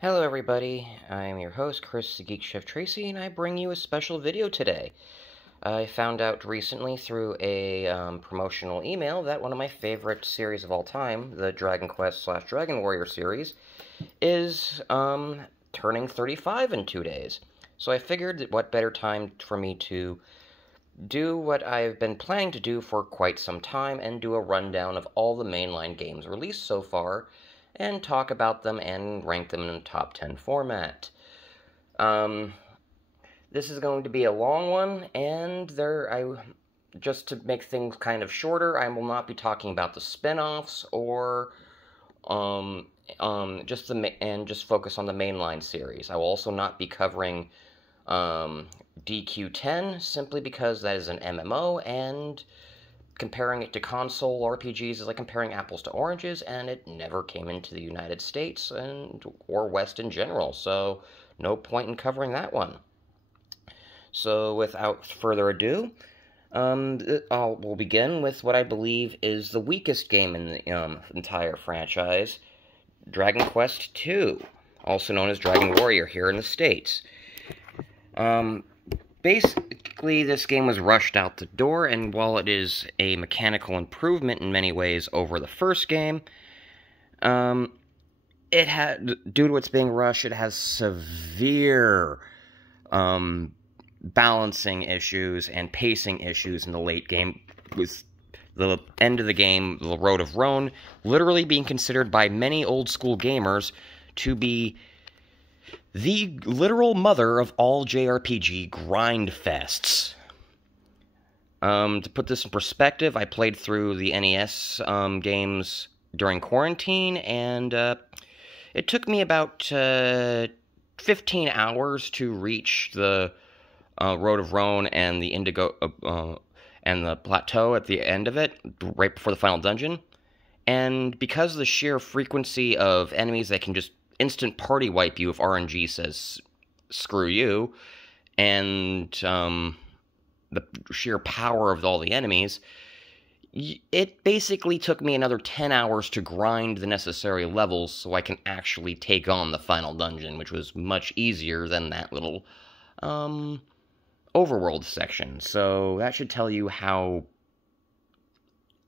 Hello everybody, I'm your host, Chris the Geek Chef Tracy, and I bring you a special video today. I found out recently through a promotional email that one of my favorite series of all time, the Dragon Quest / Dragon Warrior series, is turning 35 in 2 days. So I figured that what better time for me to do what I've been planning to do for quite some time and do a rundown of all the mainline games released so far and talk about them and rank them in a top 10 format. This is going to be a long one, and just to make things kind of shorter, I will not be talking about the spin-offs or just focus on the mainline series. I will also not be covering DQ10 simply because that is an MMO, and comparing it to console RPGs is like comparing apples to oranges, and it never came into the United States or West in general, so no point in covering that one. So without further ado, we'll begin with what I believe is the weakest game in the entire franchise, Dragon Quest II, also known as Dragon Warrior here in the States. Basically, this game was rushed out the door, and while it is a mechanical improvement in many ways over the first game, due to its being rushed, it has severe balancing issues and pacing issues in the late game, with the end of the game, the Road of Rhone, literally being considered by many old-school gamers to be the literal mother of all JRPG grind fests. To put this in perspective, I played through the NES games during quarantine, and it took me about 15 hours to reach the Road of Rhone and the Indigo and the plateau at the end of it, right before the final dungeon. And because of the sheer frequency of enemies that can just instant party wipe you if RNG says screw you, and the sheer power of all the enemies, it basically took me another 10 hours to grind the necessary levels so I can actually take on the final dungeon, which was much easier than that little overworld section. So that should tell you how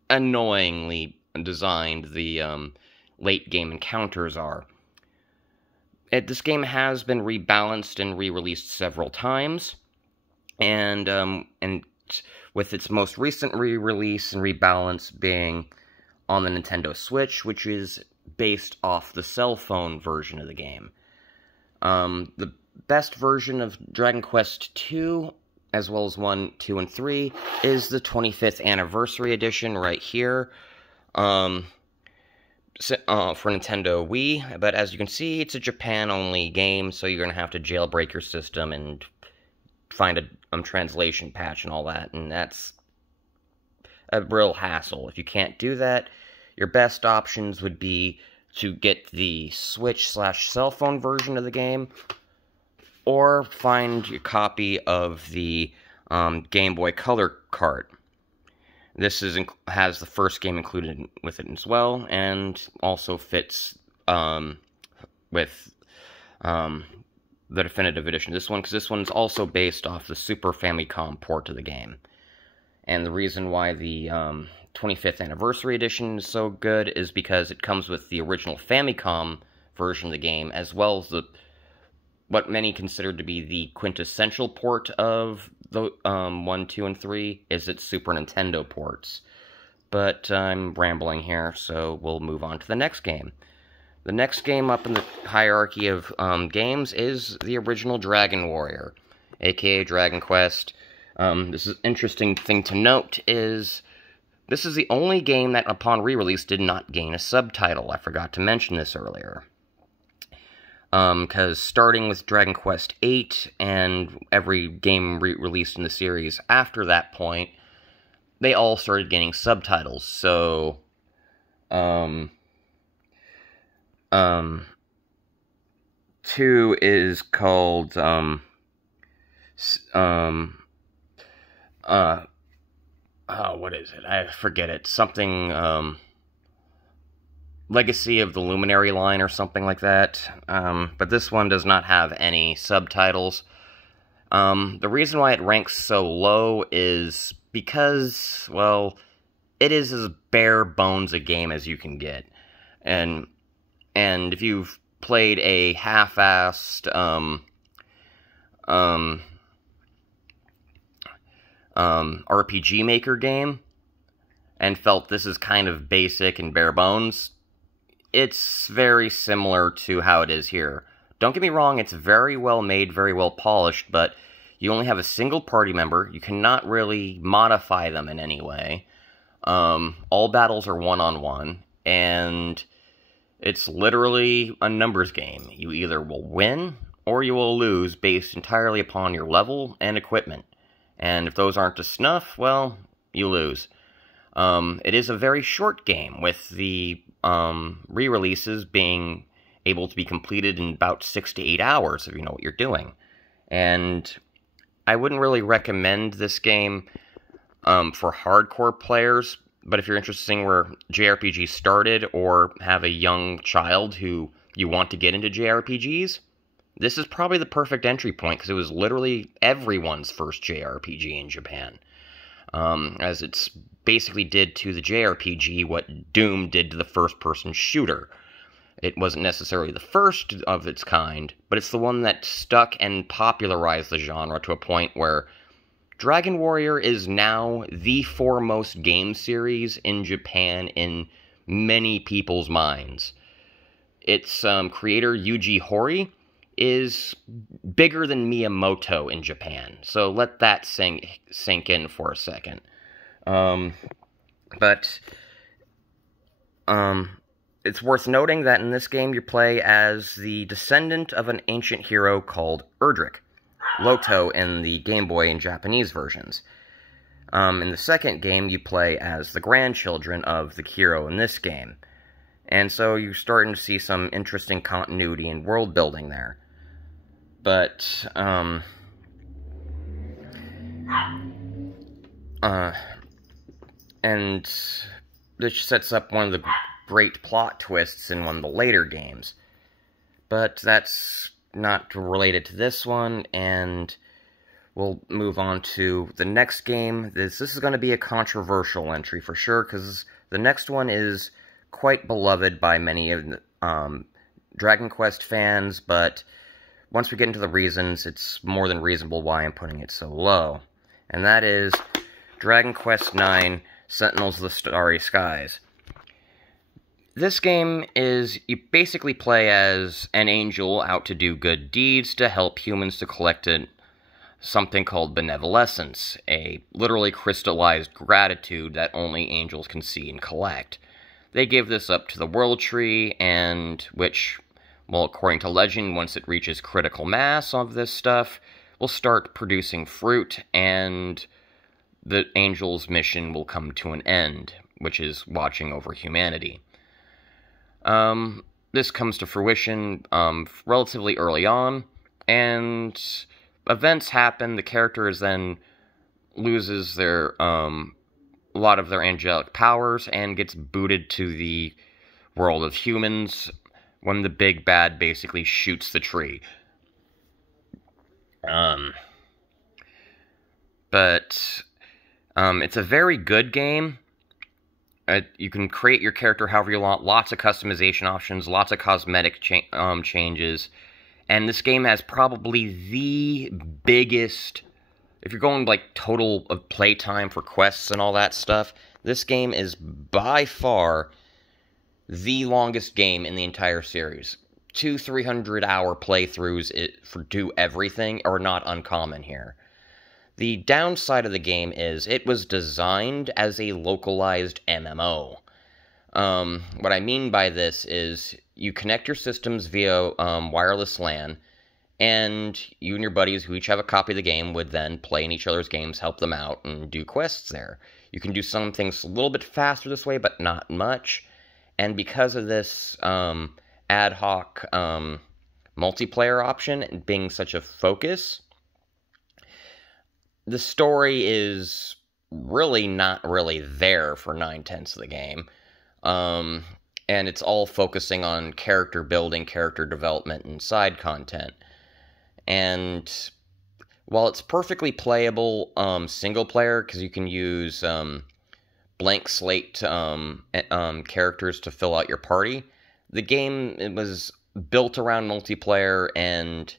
annoyingly designed the late game encounters are. This game has been rebalanced and re-released several times, and with its most recent re-release and rebalance being on the Nintendo Switch, which is based off the cell phone version of the game. The best version of Dragon Quest II, as well as 1, 2, and 3, is the 25th Anniversary Edition right here. For Nintendo Wii, but as you can see, it's a Japan-only game, so you're going to have to jailbreak your system and find a translation patch and all that, and that's a real hassle. If you can't do that, your best options would be to get the Switch / cell phone version of the game, or find your copy of the Game Boy Color cart. This has the first game included with it as well, and also fits with the definitive edition of this one, because this one's also based off the Super Famicom port of the game. And the reason why the 25th Anniversary Edition is so good is because it comes with the original Famicom version of the game, as well as what many consider to be the quintessential port of the 1, 2, and 3 is its Super Nintendo ports. But I'm rambling here, so we'll move on to the next game. The next game up in the hierarchy of games is the original Dragon Warrior, aka Dragon Quest. This is an interesting thing to note is this is the only game that upon re-release did not gain a subtitle. I forgot to mention this earlier. Because starting with Dragon Quest VIII and every game released in the series after that point, they all started getting subtitles. So, 2 is called, what is it? I forget it. Something, Legacy of the Luminary line or something like that. But this one does not have any subtitles. The reason why it ranks so low is because, well, it is as bare bones a game as you can get. And if you've played a half-assed, RPG Maker game, and felt this is kind of basic and bare bones, it's very similar to how it is here. Don't get me wrong, it's very well made, very well polished, but you only have a single party member. You cannot really modify them in any way. All battles are one-on-one, and it's literally a numbers game. You either will win or you will lose based entirely upon your level and equipment. And if those aren't to snuff, well, you lose. It is a very short game, with the re-releases being able to be completed in about 6 to 8 hours if you know what you're doing. And I wouldn't really recommend this game for hardcore players, but if you're interested in seeing where JRPGs started, or have a young child who you want to get into JRPGs, this is probably the perfect entry point, because it was literally everyone's first JRPG in Japan. As it's basically did to the JRPG what Doom did to the first-person shooter. It wasn't necessarily the first of its kind, but it's the one that stuck and popularized the genre to a point where Dragon Warrior is now the foremost game series in Japan in many people's minds. Its creator, Yuji Horii, is bigger than Miyamoto in Japan, so let that sink in for a second. It's worth noting that in this game you play as the descendant of an ancient hero called Erdrick, Loto in the Game Boy and Japanese versions. In the second game, you play as the grandchildren of the hero in this game. And so you're starting to see some interesting continuity and world building there. But, and this sets up one of the great plot twists in one of the later games. But that's not related to this one, and we'll move on to the next game. This is going to be a controversial entry for sure, because the next one is quite beloved by many of the Dragon Quest fans, but once we get into the reasons, it's more than reasonable why I'm putting it so low. And that is Dragon Quest IX, Sentinels of the Starry Skies. This game is, you basically play as an angel out to do good deeds to help humans to collect something called benevolence, a literally crystallized gratitude that only angels can see and collect. They give this up to the World Tree, and which, well, according to legend, once it reaches critical mass of this stuff, will start producing fruit, and the angel's mission will come to an end, which is watching over humanity. This comes to fruition relatively early on, and events happen. The characters then loses their a lot of their angelic powers and gets booted to the world of humans when the big bad basically shoots the tree. It's a very good game. You can create your character however you want, lots of customization options, lots of cosmetic changes, and this game has probably the biggest, if you're going like total of playtime for quests and all that stuff, this game is by far the longest game in the entire series. 200-300 hour playthroughs for do everything are not uncommon here. The downside of the game is it was designed as a localized MMO. What I mean by this is you connect your systems via wireless LAN, and you and your buddies who each have a copy of the game would then play in each other's games, help them out, and do quests there. You can do some things a little bit faster this way, but not much. And because of this ad hoc multiplayer option being such a focus, the story is really not really there for 9/10 of the game. and it's all focusing on character building, character development, and side content. And while it's perfectly playable single player, because you can use blank slate characters to fill out your party, the game, it was built around multiplayer, and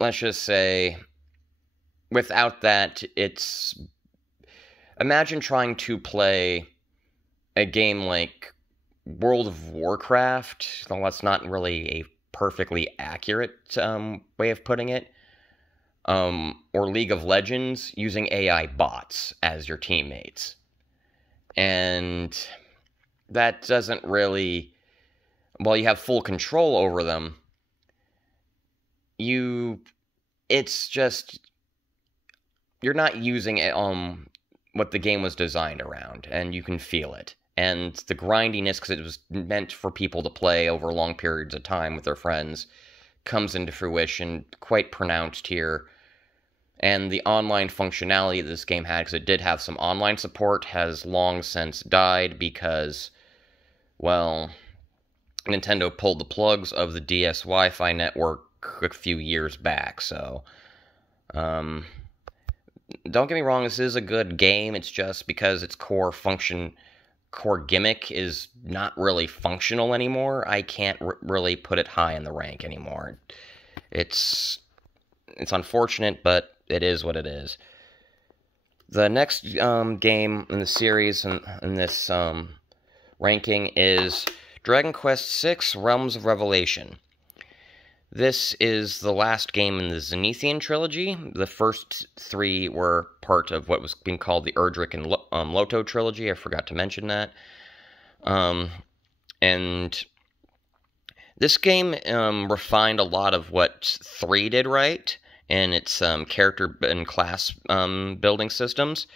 let's just say, without that, it's... Imagine trying to play a game like World of Warcraft, though that's not really a perfectly accurate way of putting it, or League of Legends, using AI bots as your teammates. And that doesn't really... While you have full control over them, it's just... You're not using it, what the game was designed around, and you can feel it. And the grindiness, because it was meant for people to play over long periods of time with their friends, comes into fruition, quite pronounced here. And the online functionality that this game had, because it did have some online support, has long since died because, well, Nintendo pulled the plugs of the DS Wi-Fi network a few years back, so... Don't get me wrong, this is a good game. It's just because its core gimmick is not really functional anymore, I can't really put it high in the rank anymore. It's unfortunate, but it is what it is. The next game in the series in this ranking is Dragon Quest VI: Realms of Revelation. This is the last game in the Zenithian trilogy. The first three were part of what was being called the Erdrick and Loto trilogy. I forgot to mention that. And this game refined a lot of what 3 did right in its character and class building systems.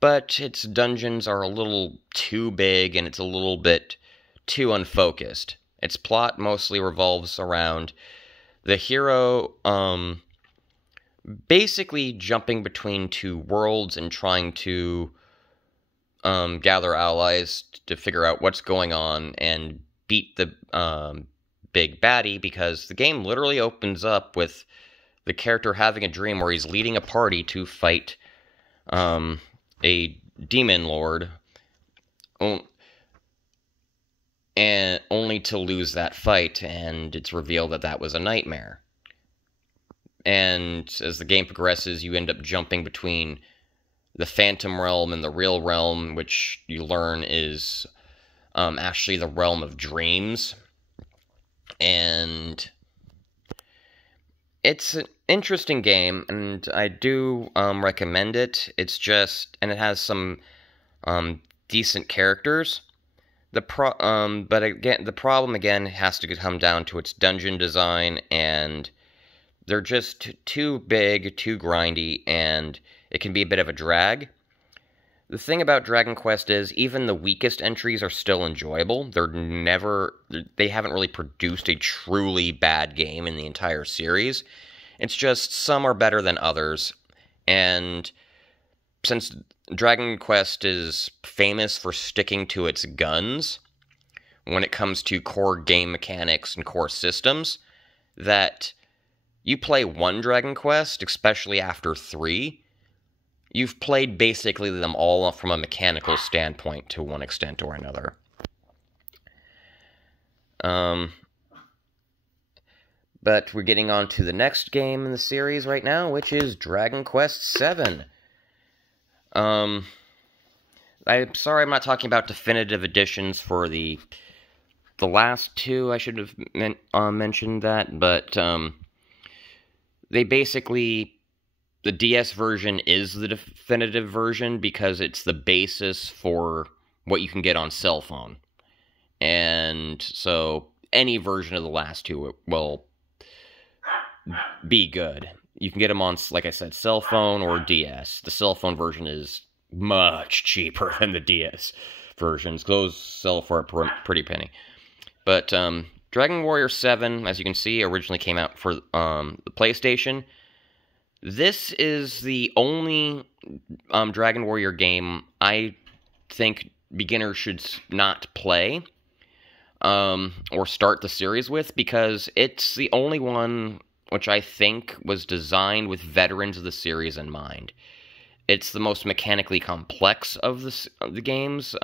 But its dungeons are a little too big, and it's a little bit too unfocused. Its plot mostly revolves around the hero basically jumping between 2 worlds and trying to gather allies to figure out what's going on and beat the big baddie, because the game literally opens up with the character having a dream where he's leading a party to fight a demon lord, and only to lose that fight, and it's revealed that that was a nightmare. And as the game progresses, you end up jumping between the Phantom Realm and the real realm, which you learn is actually the realm of dreams. And it's an interesting game, and I do recommend it. It's just, and it has some decent characters. But again, the problem again has to come down to its dungeon design, and they're just too big, too grindy, and it can be a bit of a drag. The thing about Dragon Quest is, even the weakest entries are still enjoyable. They haven't really produced a truly bad game in the entire series. It's just some are better than others, and since Dragon Quest is famous for sticking to its guns when it comes to core game mechanics and core systems, that you play one Dragon Quest, especially after 3, you've played basically them all from a mechanical standpoint to one extent or another. But we're getting on to the next game in the series right now, which is Dragon Quest VII. I'm sorry I'm not talking about definitive editions for the last 2. I should have mentioned that, but they basically... The DS version is the definitive version because it's the basis for what you can get on cell phone. And so any version of the last 2 will be good. You can get them on, like I said, cell phone or DS. The cell phone version is much cheaper than the DS versions. Those sell for a pretty penny. But Dragon Warrior 7, as you can see, originally came out for the PlayStation. This is the only Dragon Warrior game I think beginners should not play, or start the series with, because it's the only one which I think was designed with veterans of the series in mind. It's the most mechanically complex of the games,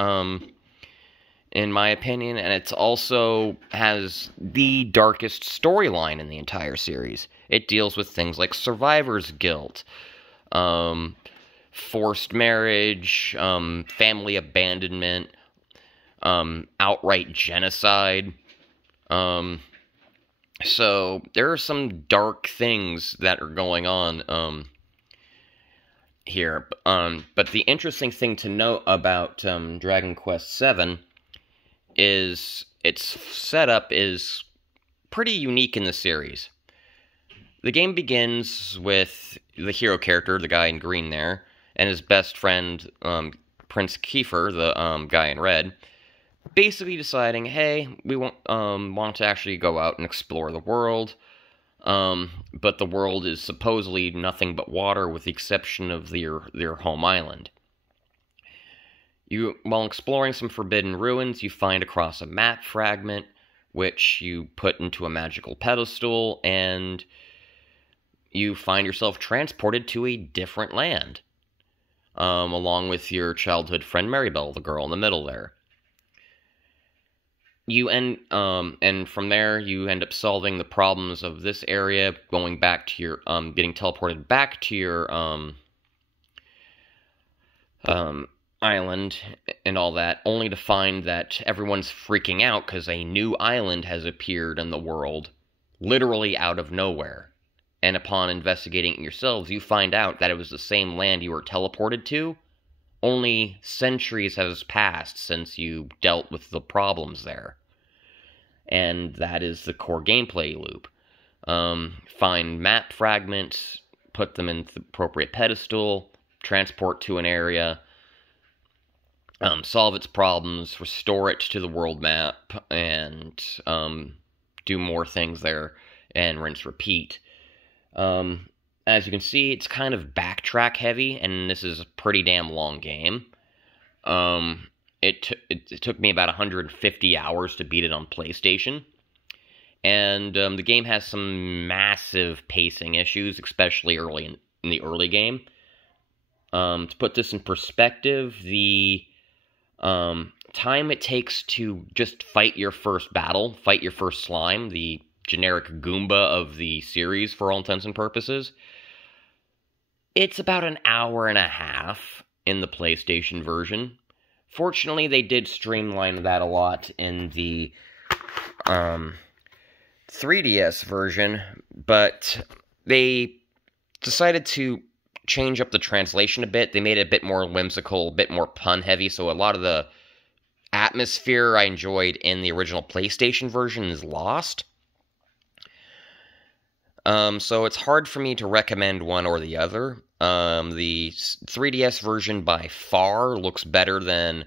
in my opinion, and it's also has the darkest storyline in the entire series. It deals with things like survivor's guilt, forced marriage, family abandonment, outright genocide. So there are some dark things that are going on here. But the interesting thing to note about Dragon Quest VII is its setup is pretty unique in the series. The game begins with the hero character, the guy in green there, and his best friend, Prince Kiefer, the guy in red, basically deciding, hey, we want to actually go out and explore the world, but the world is supposedly nothing but water with the exception of their home island. While exploring some forbidden ruins, you find across a map fragment, which you put into a magical pedestal, and you find yourself transported to a different land, along with your childhood friend Maribel, the girl in the middle there. And from there, you end up solving the problems of this area, going back to your, getting teleported back to your, island and all that, only to find that everyone's freaking out because a new island has appeared in the world, literally out of nowhere. And upon investigating it yourselves, you find out that it was the same land you were teleported to, only centuries has passed since you dealt with the problems there. And that is the core gameplay loop. Find map fragments, put them in the appropriate pedestal, transport to an area, solve its problems, restore it to the world map, and do more things there, and rinse repeat. As you can see, it's kind of backtrack heavy, and this is a pretty damn long game. It took me about 150 hours to beat it on PlayStation, and the game has some massive pacing issues, especially early in the early game. To put this in perspective, the time it takes to just fight your first battle, fight your first slime, the generic Goomba of the series for all intents and purposes, it's about an hour and a half in the PlayStation version. Fortunately, they did streamline that a lot in the 3DS version, but they decided to change up the translation a bit. They made it a bit more whimsical, a bit more pun-heavy, so a lot of the atmosphere I enjoyed in the original PlayStation version is lost. So it's hard for me to recommend one or the other. The 3DS version by far looks better than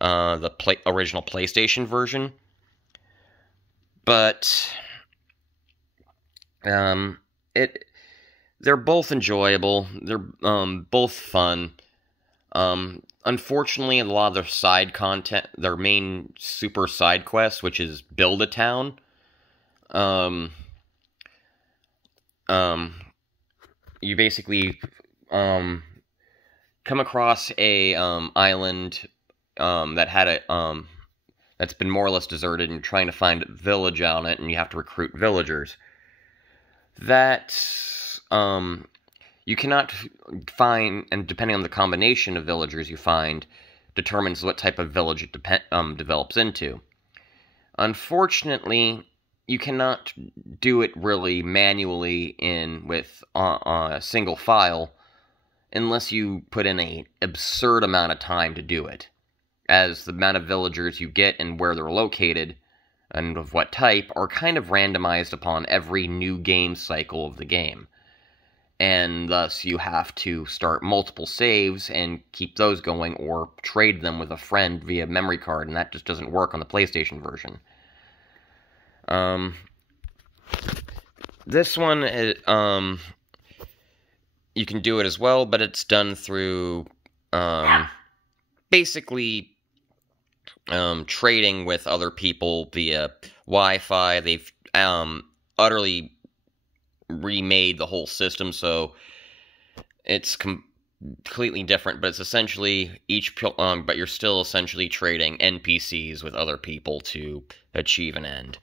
the original PlayStation version. But they're both enjoyable. They're both fun. Unfortunately, a lot of their side content, their main super side quest, which is build a town, you basically come across a island that had a that's been more or less deserted, and you're trying to find a village on it, and you have to recruit villagers. That you cannot find, and depending on the combination of villagers you find, determines what type of village it develops into. Unfortunately, you cannot do it really manually with a single file unless you put in an absurd amount of time to do it, as the amount of villagers you get and where they're located and of what type are kind of randomized upon every new game cycle of the game. And thus you have to start multiple saves and keep those going, or trade them with a friend via memory card, and that just doesn't work on the PlayStation version. This one, you can do it as well, but it's done through, basically, trading with other people via Wi-Fi. They've utterly remade the whole system, so it's completely different, but it's essentially but you're still essentially trading NPCs with other people to achieve an end.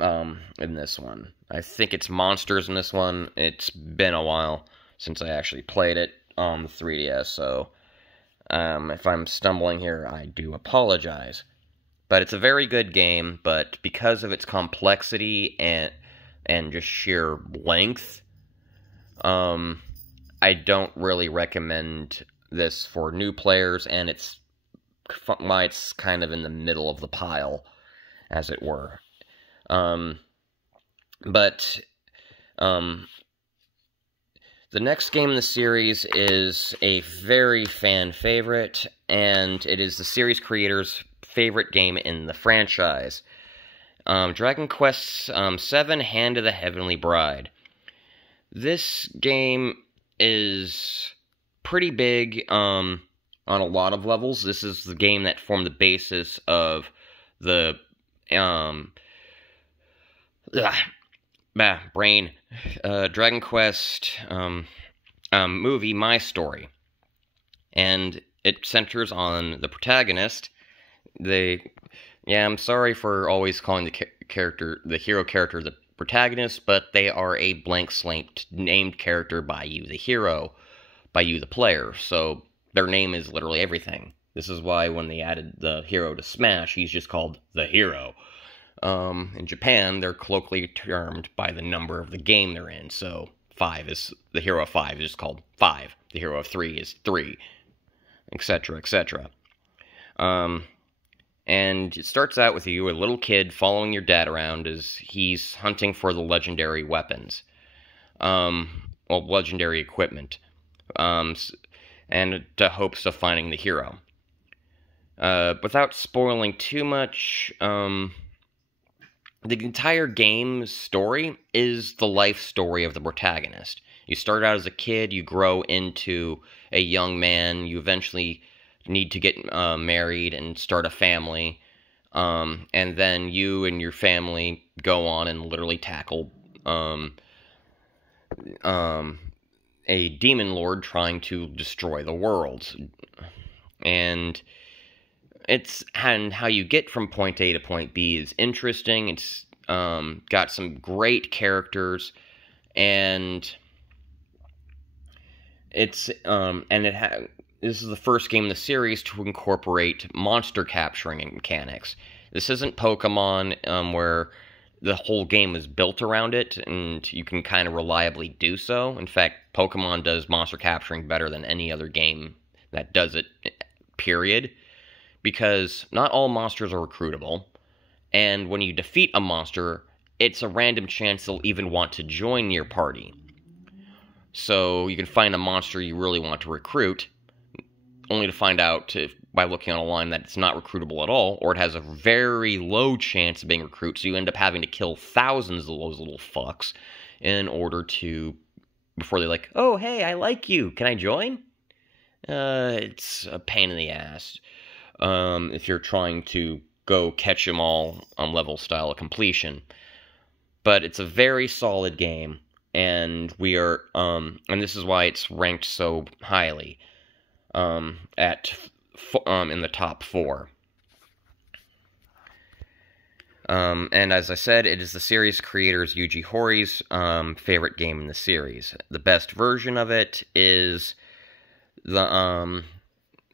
In this one, I think it's monsters in this one. It's been a while since I actually played it on the 3DS, so if I'm stumbling here, I do apologize. But it's a very good game, but because of its complexity and just sheer length, I don't really recommend this for new players, and it's kind of in the middle of the pile, as it were. The next game in the series is a very fan favorite, and it is the series creator's favorite game in the franchise. Dragon Quest VII: Hand of the Heavenly Bride. This game is pretty big on a lot of levels. This is the game that formed the basis of the Dragon Quest movie, My Story. And it centers on the protagonist. I'm sorry for always calling the hero character the protagonist, but they are a blank slate named character by you, the hero, by you, the player. So their name is literally everything. This is why when they added the hero to Smash, he's just called the hero. In Japan, they're colloquially termed by the number of the game they're in. So 5 is the hero of 5 is just called 5. The hero of 3 is 3, etc., etc. And it starts out with you, a little kid, following your dad around as he's hunting for the legendary weapons. Legendary equipment. And to hopes of finding the hero. Without spoiling too much, the entire game's story is the life story of the protagonist. You start out as a kid, you grow into a young man, you eventually need to get married and start a family, and then you and your family go on and literally tackle a demon lord trying to destroy the world. And how you get from point A to point B is interesting. It's got some great characters, and this is the first game in the series to incorporate monster capturing mechanics. This isn't Pokemon, where the whole game is built around it, and you can kind of reliably do so. In fact, Pokemon does monster capturing better than any other game that does it, period. Because not all monsters are recruitable, and when you defeat a monster, it's a random chance they'll even want to join your party. So you can find a monster you really want to recruit, only to find out by looking online that it's not recruitable at all, or it has a very low chance of being recruited, so you end up having to kill thousands of those little fucks in order to, before they're like, oh, hey, I like you, can I join? It's a pain in the ass. If you're trying to go catch them all on level style of completion. But it's a very solid game, and and this is why it's ranked so highly, in the top 4. And as I said, it is the series creator's Yuji Horí's favorite game in the series. The best version of it is the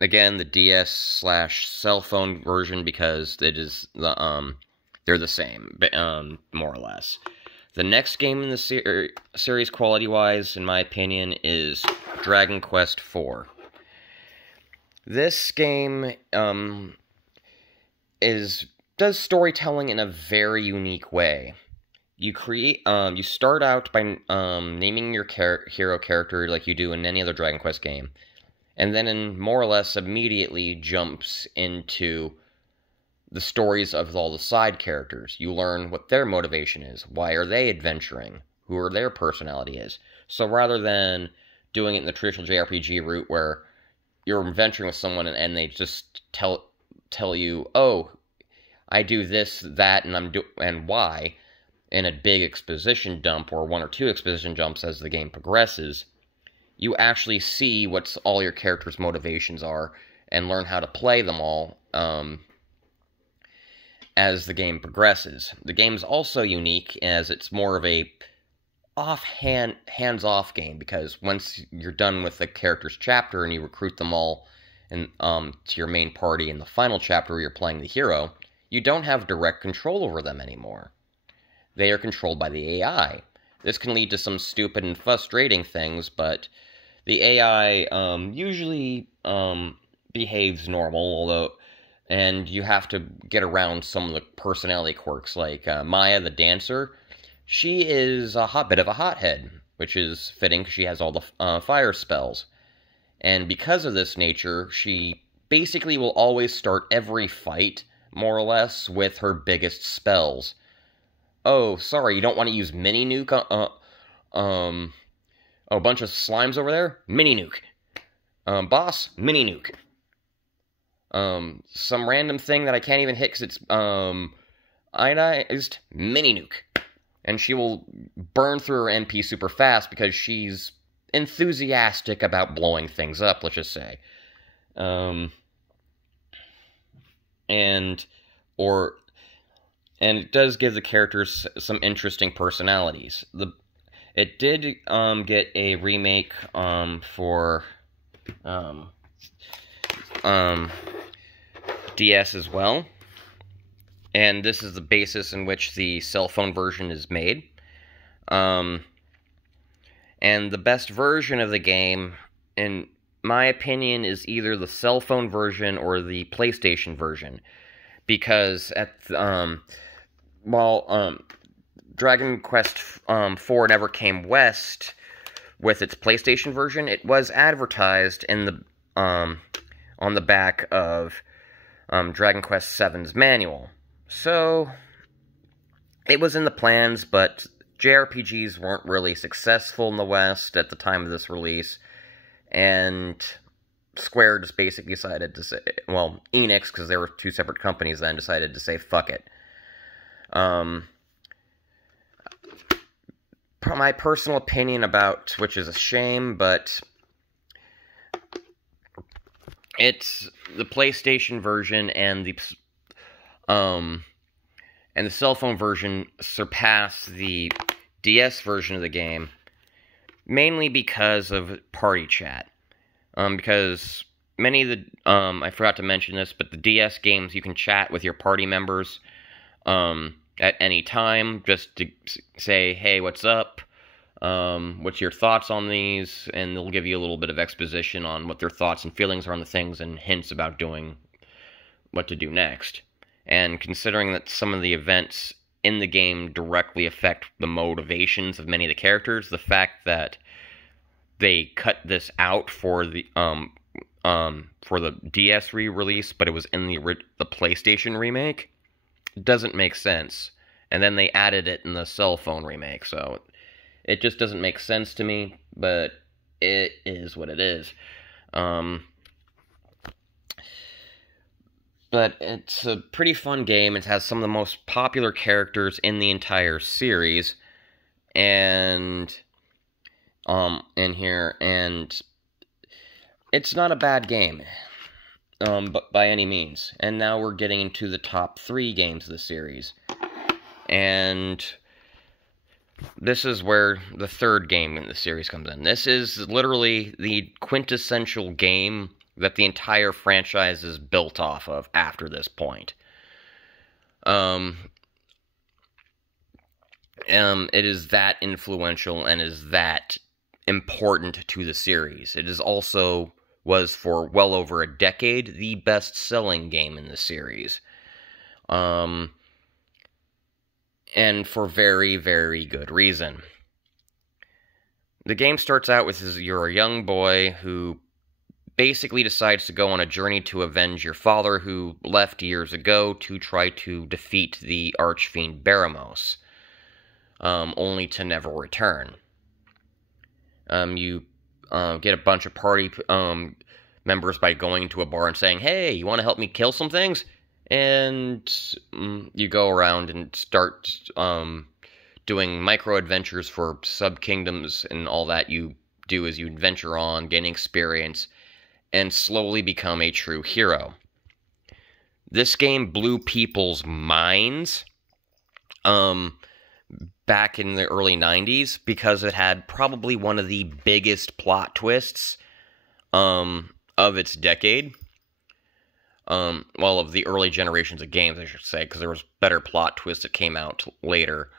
again, the DS/cell phone version, because it is they're the same, more or less. The next game in the series, quality-wise, in my opinion, is Dragon Quest IV. This game does storytelling in a very unique way. You start out by naming your hero character like you do in any other Dragon Quest game, and then more or less immediately jumps into the stories of all the side characters. You learn what their motivation is. Why are they adventuring? Who are their personality is. So rather than doing it in the traditional JRPG route where you're adventuring with someone and they just tell you, oh, I do this, that, and why, in a big exposition dump or one or two exposition jumps as the game progresses. You actually see what all your characters' motivations are and learn how to play them all as the game progresses. The game's also unique as it's more of a hands-off game, because once you're done with the character's chapter and you recruit them all to your main party in the final chapter where you're playing the hero, you don't have direct control over them anymore. They are controlled by the AI. This can lead to some stupid and frustrating things, but the AI usually behaves normal, and you have to get around some of the personality quirks, like Maya the dancer. She is a bit of a hothead, which is fitting because she has all the fire spells. And because of this nature, she basically will always start every fight, more or less, with her biggest spells. Oh, sorry, you don't want to use mini nuke? Oh, a bunch of slimes over there? Mini nuke. Boss? Mini nuke. Some random thing that I can't even hit because it's, ionized? Mini nuke. And she will burn through her MP super fast because she's enthusiastic about blowing things up, let's just say. And it does give the characters some interesting personalities. It did get a remake for DS as well. And this is the basis in which the cell phone version is made. And the best version of the game, in my opinion, is either the cell phone version or the PlayStation version. Because while Dragon Quest IV never came west with its PlayStation version, it was advertised in the on the back of Dragon Quest VII's manual. So, it was in the plans, but JRPGs weren't really successful in the West at the time of this release, and Square just basically decided to say, well, Enix, because there were two separate companies then, decided to say, fuck it. My personal opinion about, which is a shame, but it's the PlayStation version and the cell phone version surpass the DS version of the game, mainly because of party chat. Because many of the, I forgot to mention this, but the DS games, you can chat with your party members at any time, just to say, hey, what's up? What's your thoughts on these? And they'll give you a little bit of exposition on what their thoughts and feelings are on the things, and hints about doing what to do next. And considering that some of the events in the game directly affect the motivations of many of the characters, the fact that they cut this out for the DS re-release, but it was in the PlayStation remake, doesn't make sense. And then they added it in the cell phone remake, so it just doesn't make sense to me, but it is what it is. But it's a pretty fun game. It has some of the most popular characters in the entire series, and in here, and it's not a bad game, but by any means. And now we're getting into the top 3 games of the series, and this is where the third game in the series comes in. This is literally the quintessential game that the entire franchise is built off of after this point. It is that influential and is that important to the series. It is also was for well over a decade the best-selling game in the series. And for very, very good reason. The game starts out with you're a young boy who basically decides to go on a journey to avenge your father, who left years ago to try to defeat the archfiend Baramos, only to never return. You get a bunch of party members by going to a bar and saying, "Hey, you want to help me kill some things?" And you go around and start doing micro-adventures for sub-kingdoms, and all that you do is you adventure on, gaining experience, and slowly become a true hero. This game blew people's minds back in the early 90s because it had probably one of the biggest plot twists of its decade. Well, of the early generations of games, I should say, because there was better plot twists that came out later.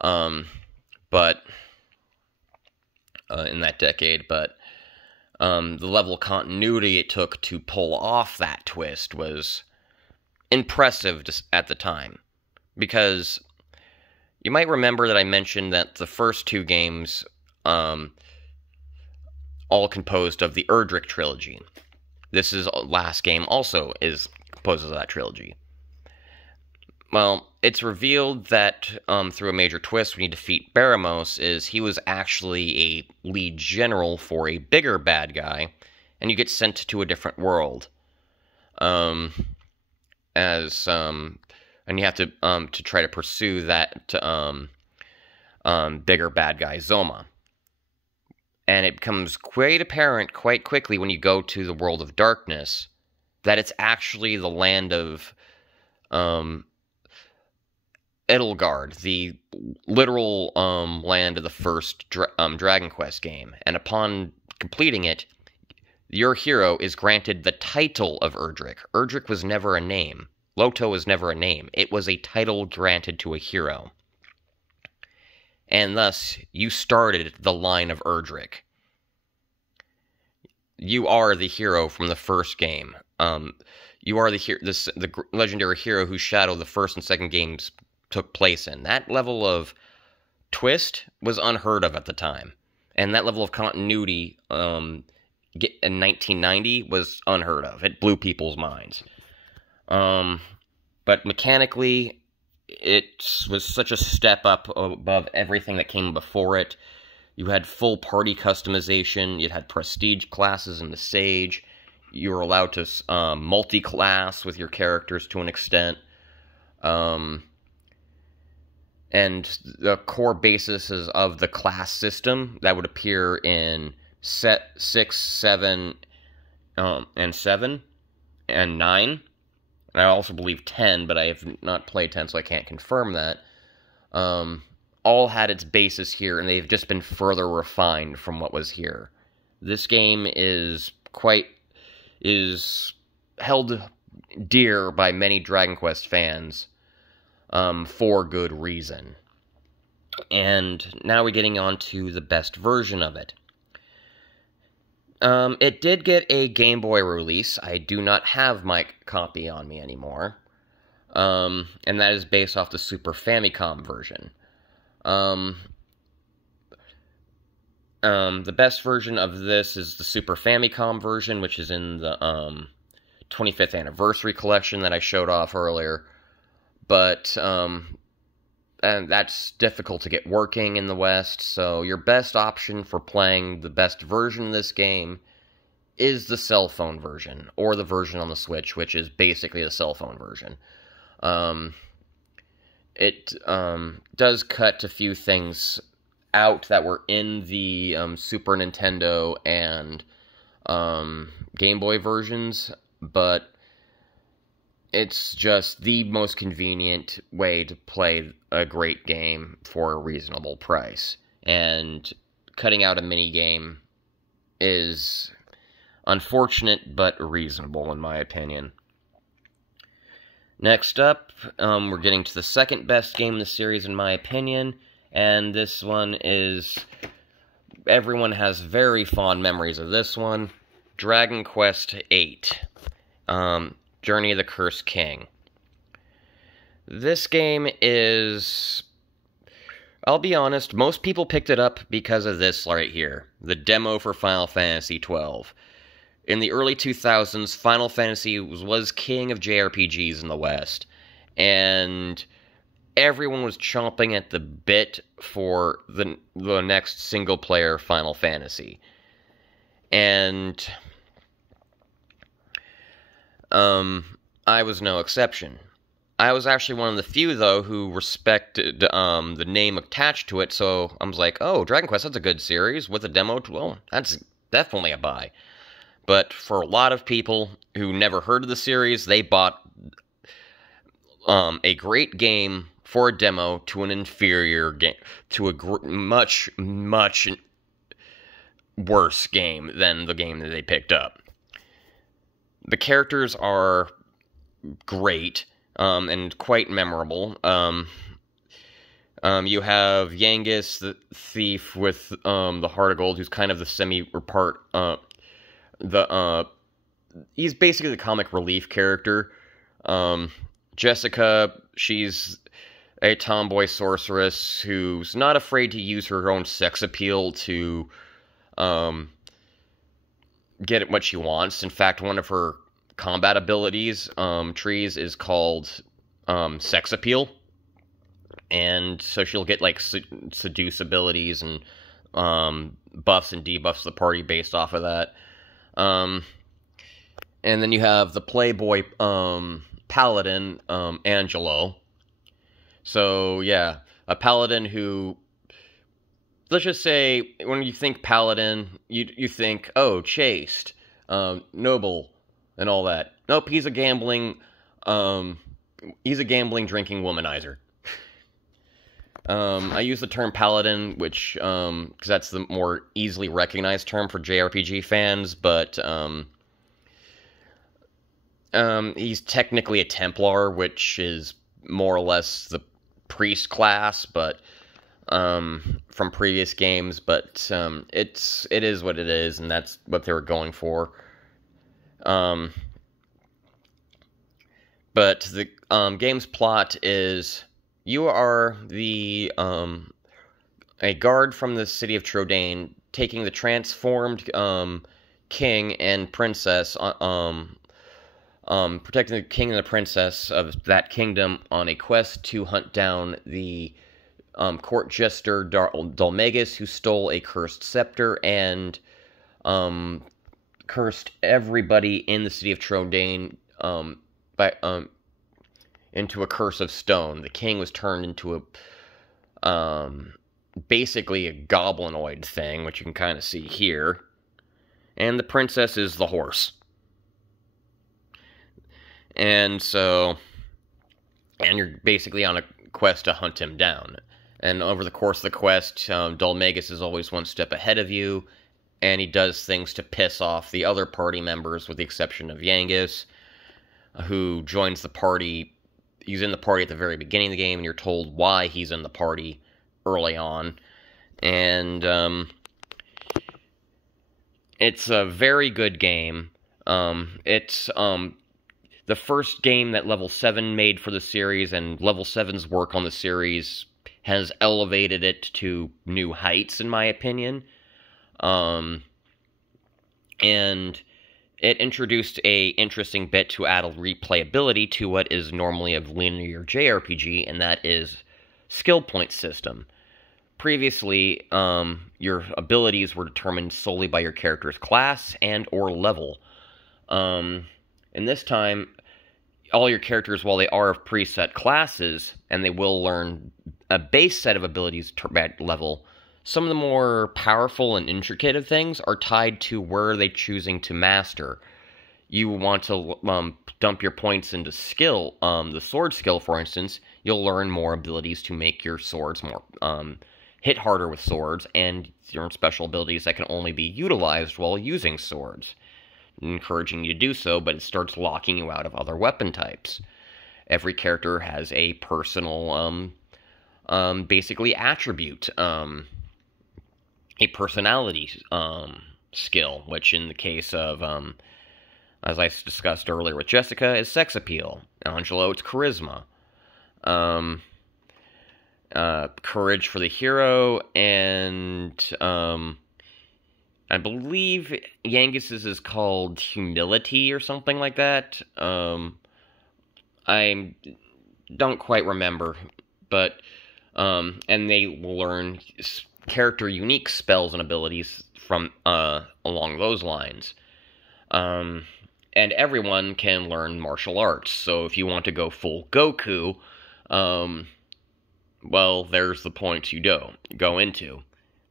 But in that decade, but the level of continuity it took to pull off that twist was impressive at the time. Because you might remember that I mentioned that the first two games, all composed of the Erdrick trilogy. This last game also is composed of that trilogy. Well, it's revealed that through a major twist when you defeat Baramos is he was actually a lead general for a bigger bad guy, and you get sent to a different world. And you have to try to pursue that bigger bad guy, Zoma. And it becomes quite apparent quite quickly when you go to the world of darkness that it's actually the land of Edelgard, the literal land of the first Dragon Quest game. And upon completing it, your hero is granted the title of Erdrick. Erdrick was never a name. Loto was never a name. It was a title granted to a hero. And thus, you started the line of Erdrick. You are the hero from the first game. You are the legendary hero whose shadow the first and second games took place in. That level of twist was unheard of at the time. And that level of continuity in 1990 was unheard of. It blew people's minds. But mechanically, it was such a step up above everything that came before it. You had full party customization. You had prestige classes in the Sage. You were allowed to multi-class with your characters to an extent. And the core basis of the class system that would appear in set 6, 7, and 7, and 9. And I also believe 10, but I have not played 10, so I can't confirm that. All had its basis here, and they've just been further refined from what was here. This game is held dear by many Dragon Quest fans, for good reason. And now we're getting on to the best version of it. It did get a Game Boy release. I do not have my copy on me anymore. And that is based off the Super Famicom version. The best version of this is the Super Famicom version, which is in the 25th Anniversary Collection that I showed off earlier. But and that's difficult to get working in the West, so your best option for playing the best version of this game is the cell phone version, or the version on the Switch, which is basically the cell phone version. It does cut a few things out that were in the Super Nintendo and Game Boy versions, but it's just the most convenient way to play a great game for a reasonable price. And cutting out a minigame is unfortunate, but reasonable, in my opinion. Next up, we're getting to the second best game in the series, in my opinion. And this one is... everyone has very fond memories of this one. Dragon Quest VIII. Journey of the Cursed King. This game is... I'll be honest, most people picked it up because of this right here. The demo for Final Fantasy XII. In the early 2000s, Final Fantasy was king of JRPGs in the West. And everyone was chomping at the bit for the next single-player Final Fantasy. And I was no exception. I was actually one of the few, though, who respected the name attached to it, so I was like, oh, Dragon Quest, that's a good series, with a demo, well, that's definitely a buy. But for a lot of people who never heard of the series, they bought a great game for a demo to an inferior game, to a much, much worse game than the game that they picked up. The characters are great, and quite memorable. You have Yangus, the thief with the heart of gold, who's kind of the semi-part, he's basically the comic relief character. Jessica, she's a tomboy sorceress who's not afraid to use her own sex appeal to get what she wants. In fact, one of her combat abilities, trees, is called sex appeal. And so she'll get, like, seduce abilities and buffs and debuffs the party based off of that. And then you have the playboy paladin, Angelo. So, yeah, a paladin who, let's just say, when you think paladin, you think, oh, chaste, noble, and all that. Nope, he's a gambling, drinking womanizer. I use the term paladin, which, because that's the more easily recognized term for JRPG fans, but, he's technically a Templar, which is more or less the priest class, but, from previous games, but, it is what it is, and that's what they were going for. But the, game's plot is, you are the, a guard from the city of Trodain, taking the transformed, king and princess, protecting the king and the princess of that kingdom on a quest to hunt down the, court jester Dulmagus, who stole a cursed scepter and, cursed everybody in the city of Trodain, into a curse of stone. The king was turned into a, basically a goblinoid thing, which you can kind of see here. And the princess is the horse. And so, and you're basically on a quest to hunt him down. And over the course of the quest, Dulmagus is always one step ahead of you, and he does things to piss off the other party members, with the exception of Yangus, who joins the party. He's in the party at the very beginning of the game, and you're told why he's in the party early on. And, it's a very good game. It's, the first game that Level 7 made for the series, and Level 7's work on the series has elevated it to new heights, in my opinion. And it introduced a interesting bit to add replayability to what is normally a linear JRPG, and that is skill point system. Previously, your abilities were determined solely by your character's class and or level. And this time, all your characters, while they are of preset classes, and they will learn a base set of abilities at level, some of the more powerful and intricate of things are tied to where they're choosing to master. You want to dump your points into skill, the sword skill, for instance. You'll learn more abilities to make your swords more, hit harder with swords, and your special abilities that can only be utilized while using swords. Encouraging you to do so, but it starts locking you out of other weapon types. Every character has a personal, basically attribute, a personality, skill, which in the case of, as I discussed earlier with Jessica, is sex appeal. Angelo, it's charisma. Courage for the hero, and, I believe Yangus's is called humility or something like that. I don't quite remember, but, and they will learn character unique spells and abilities from, along those lines. and everyone can learn martial arts. So if you want to go full Goku, well, there's the points you go into.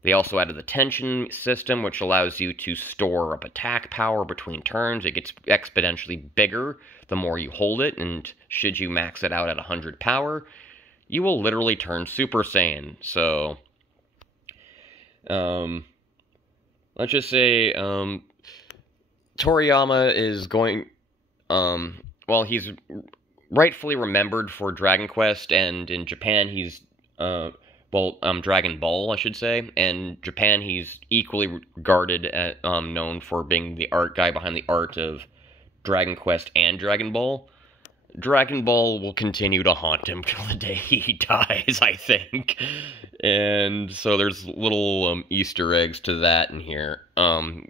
They also added the tension system, which allows you to store up attack power between turns. It gets exponentially bigger the more you hold it, and should you max it out at 100 power, you will literally turn Super Saiyan. So, let's just say, Toriyama is going, well, he's rightfully remembered for Dragon Quest, and in Japan he's, Dragon Ball, I should say. And Japan, he's equally regarded as, known for being the art guy behind the art of Dragon Quest and Dragon Ball. Dragon Ball will continue to haunt him till the day he dies, I think. And so there's little Easter eggs to that in here,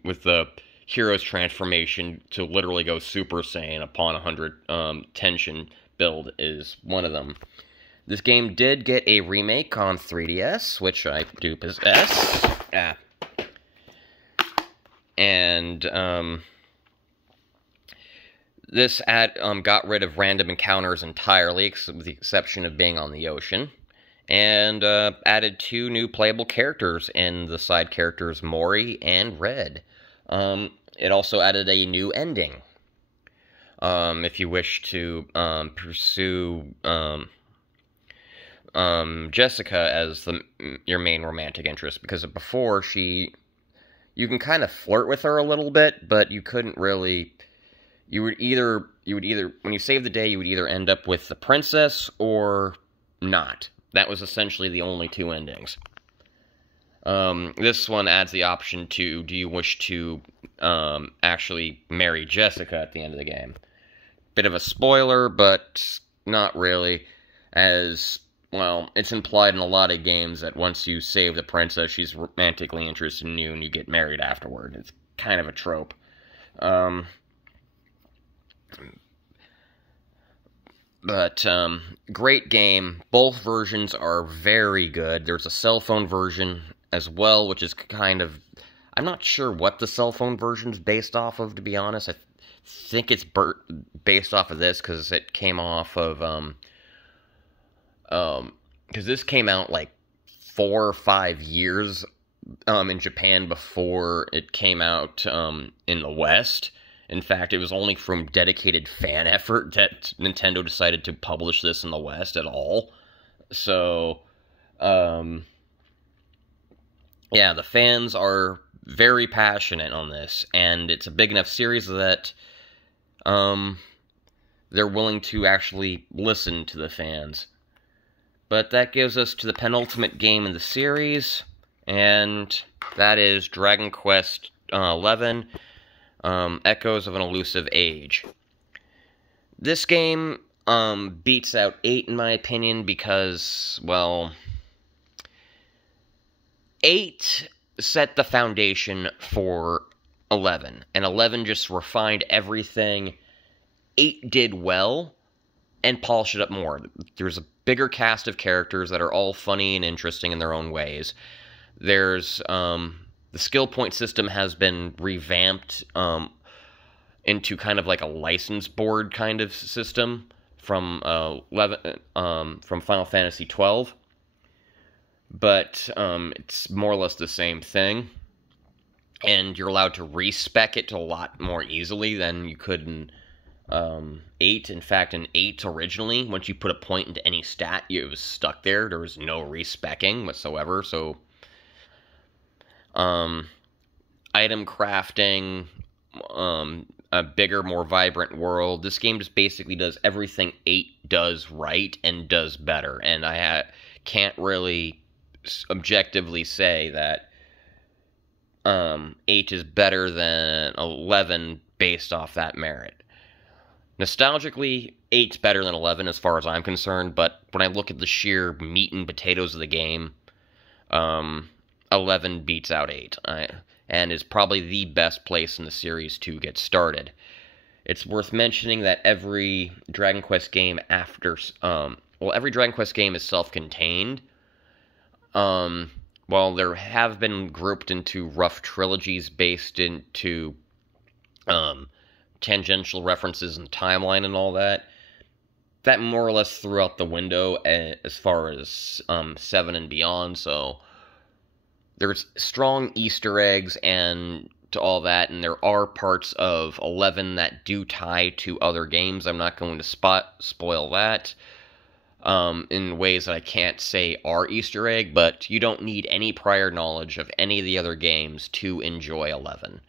with the hero's transformation to literally go Super Saiyan upon 100 tension build is one of them. This game did get a remake on 3DS, which I do possess. And this got rid of random encounters entirely, with the exception of being on the ocean, and added 2 new playable characters in the side characters Mori and Red. It also added a new ending. If you wish to pursue Jessica as your main romantic interest, because before you can kind of flirt with her a little bit, but you couldn't really. You would either when you save the day, you would either end up with the princess or not. That was essentially the only 2 endings. This one adds the option to, do you wish to actually marry Jessica at the end of the game? Bit of a spoiler, but not really, as, well, it's implied in a lot of games that once you save the princess, she's romantically interested in you and you get married afterward. It's kind of a trope. But, great game. Both versions are very good. There's a cell phone version as well, which is kind of... I'm not sure what the cell phone version's based off of, to be honest. I think it's based off of this, because it came off of, because this came out, like, 4 or 5 years, in Japan before it came out, in the West. In fact, it was only from dedicated fan effort that Nintendo decided to publish this in the West at all. So, yeah, the fans are very passionate on this, and it's a big enough series that they're willing to actually listen to the fans. But that gives us to the penultimate game in the series, and that is Dragon Quest XI, Echoes of an Elusive Age. This game beats out 8 in my opinion because, well, 8 set the foundation for 11, and 11 just refined everything 8 did well and polished it up more. There's a bigger cast of characters that are all funny and interesting in their own ways. There's the skill point system has been revamped into kind of like a license board kind of system from from Final Fantasy XII, but it's more or less the same thing, and you're allowed to respec it to a lot more easily than you could in 8. In fact, in 8 originally, once you put a point into any stat, it was stuck there. There was no respecking whatsoever. So, item crafting, a bigger, more vibrant world. This game just basically does everything 8 does right and does better. And I can't really objectively say that 8 is better than 11 based off that merit. Nostalgically, 8's better than 11 as far as I'm concerned, but when I look at the sheer meat and potatoes of the game, 11 beats out 8, and is probably the best place in the series to get started. It's worth mentioning that every Dragon Quest game every Dragon Quest game is self-contained. While there have been grouped into rough trilogies based into tangential references and timeline and all that, that more or less threw out the window as far as 7 and beyond, so there's strong Easter eggs and to all that, and there are parts of 11 that do tie to other games. I'm not going to spoil that in ways that I can't say are Easter egg, but you don't need any prior knowledge of any of the other games to enjoy 11,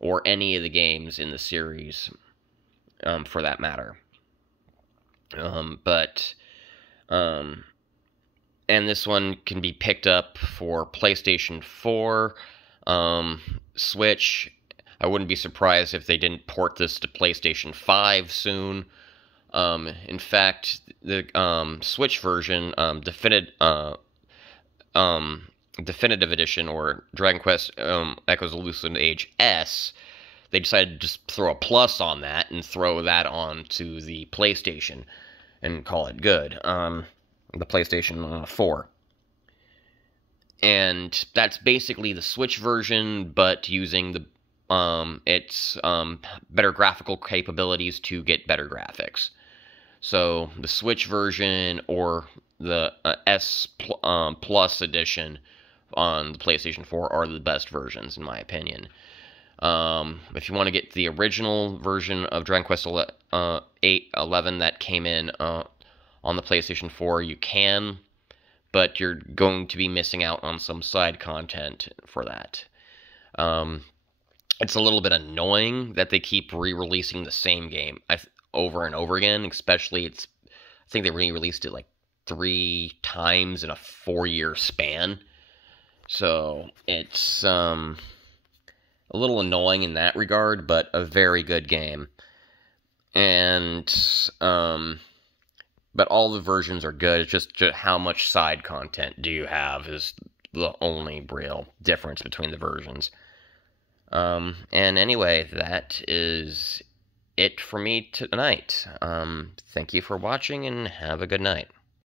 or any of the games in the series, for that matter. And this one can be picked up for PlayStation 4, Switch. I wouldn't be surprised if they didn't port this to PlayStation 5 soon. In fact, the Switch version, Definitive Edition, or Dragon Quest Echoes of Lucid Age S, they decided to just throw a plus on that and throw that onto the PlayStation and call it good. The PlayStation 4. And that's basically the Switch version, but using its better graphical capabilities to get better graphics. So the Switch version or the S Plus edition on the PlayStation 4 are the best versions, in my opinion. If you want to get the original version of Dragon Quest 11 that came in on the PlayStation 4, you can, but you're going to be missing out on some side content for that. It's a little bit annoying that they keep re-releasing the same game over and over again, especially I think they re-released it like 3 times in a 4-year span. So it's a little annoying in that regard, but a very good game. And but all the versions are good. It's just how much side content do you have is the only real difference between the versions. And anyway, that is it for me tonight. Thank you for watching, and have a good night.